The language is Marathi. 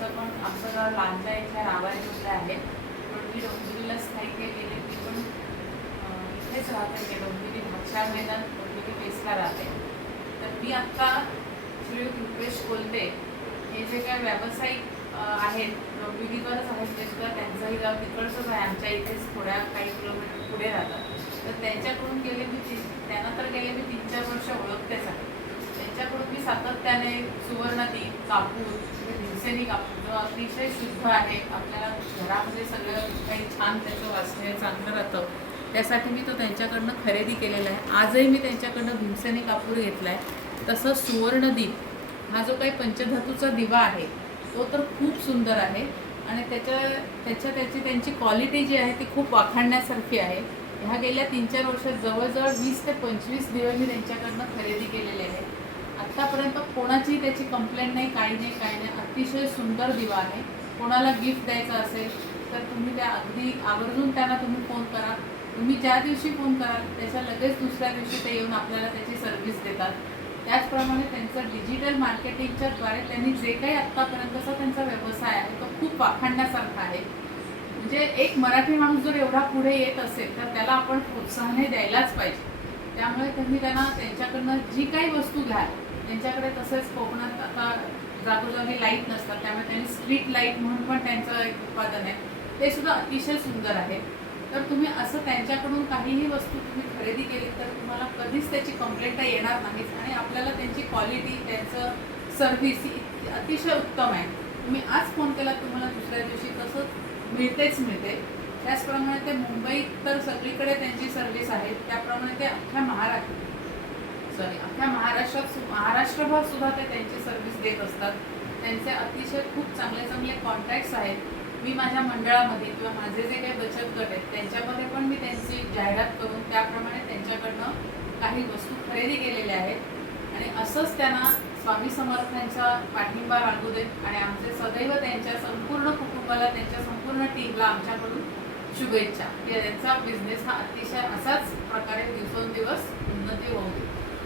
आमचं पण आमचं गाव लांजा इथल्या रावायला आहे. पण मी डोंबिवलीला काही गेले मी पण इथेच राहते. मी डोंबिवली भाषा मैदान डोंबिवली बेसला राहते. तर मी आत्ता श्री रुपेश कोलते हे जे काय व्यावसायिक आहेत डोंबिवलीकरच आहेत ते सुद्धा त्यांचंही गाव तिकडचंच आहे. आमच्या इथेच थोड्या काही किलोमीटर पुढे राहतात. तर त्यांच्याकडून गेले मी तीन त्यांना तर गेले मी तीन चार वर्ष ओळखतेच आहे. त्यांच्याकडून मी सातत्याने सुवर्णदी कापूस म्हणजे कापूर जो अतिशय शुद्ध आहे आपल्याला घरामध्ये सगळं काही छान त्याचं वाचणं चांगलं राहतं. त्यासाठी मी तो त्यांच्याकडनं खरेदी केलेला आहे. आजही मी त्यांच्याकडनं भीमसेनी कापूर घेतला आहे तसं सुवर्णदीप हा जो काही पंचधातूचा दिवा आहे तो तर खूप सुंदर आहे. आणि त्याच्या त्याच्या त्याची त्यांची क्वालिटी जी आहे ती खूप वाखाणण्यासारखी आहे. ह्या गेल्या तीन चार वर्षात जवळजवळ वीस ते पंचवीस दिवे मी त्यांच्याकडनं खरेदी केलेले आहे आत्तापर्यंत कोणाची त्याची कंप्लेंट नाही काही नाही काही नाही. अतिशय सुंदर दिवा आहे. कोणाला गिफ्ट द्यायचं असेल तर तुम्ही त्या अगदी आवर्जून त्यांना तुम्ही फोन करा. तुम्ही ज्या दिवशी फोन कराल त्याच्या लगेच दुसऱ्या दिवशी ते येऊन आपल्याला त्याची सर्व्हिस देतात. त्याचप्रमाणे त्यांचं डिजिटल मार्केटिंगच्या द्वारे त्यांनी जे काही आत्तापर्यंतचा त्यांचा व्यवसाय आहे तो खूप वाखाणण्यासारखा आहे. म्हणजे एक मराठी माणूस जर एवढा पुढे येत असेल तर त्याला आपण प्रोत्साहने द्यायलाच पाहिजे. त्यामुळे तुम्ही त्यांना त्यांच्याकडनं जी काही वस्तू घ्याल त्यांच्याकडे तसंच कोकणात आता जागोजागी लाइट नसतात त्यामुळे त्यांनी स्ट्रीट लाइट म्हणून पण त्यांचं एक उत्पादन आहे. ते सुद्धा अतिशय सुंदर आहे. तर तुम्ही असं त्यांच्याकडून काहीही वस्तू तुम्ही खरेदी केली तर तुम्हाला कधीच त्याची कंप्लेंट येणार नाहीच आणि आपल्याला त्यांची क्वालिटी त्यांचं सर्व्हिस ही अतिशय उत्तम आहे. तुम्ही आज फोन केला तुम्हाला दुसऱ्या दिवशी तसंच मिळतेच मिळते. त्याचप्रमाणे ते मुंबईत तर सगळीकडे त्यांची सर्व्हिस आहे. त्याप्रमाणे ते अख्ख्या महाराष्ट्र सॉरी अख्ख्या महाराष्ट्रात महाराष्ट्रभर सुद्धा ते त्यांची सर्व्हिस देत असतात. त्यांचे अतिशय खूप चांगले चांगले कॉन्टॅक्ट्स आहेत. मी माझ्या मंडळामध्ये किंवा माझे जे काही बचत गट आहेत त्यांच्यामध्ये पण मी त्यांची जाहिरात करून त्याप्रमाणे त्यांच्याकडनं काही वस्तू खरेदी केलेल्या आहेत. आणि असंच त्यांना स्वामी समर्थांचा पाठिंबा लागू देत आणि आमचे सदैव त्यांच्या संपूर्ण कुटुंबाला त्यांच्या संपूर्ण टीमला आमच्याकडून शुभेच्छा. की त्यांचा बिझनेस हा अतिशय असाच प्रकारे दिवसेंदिवस उन्नती होऊ दे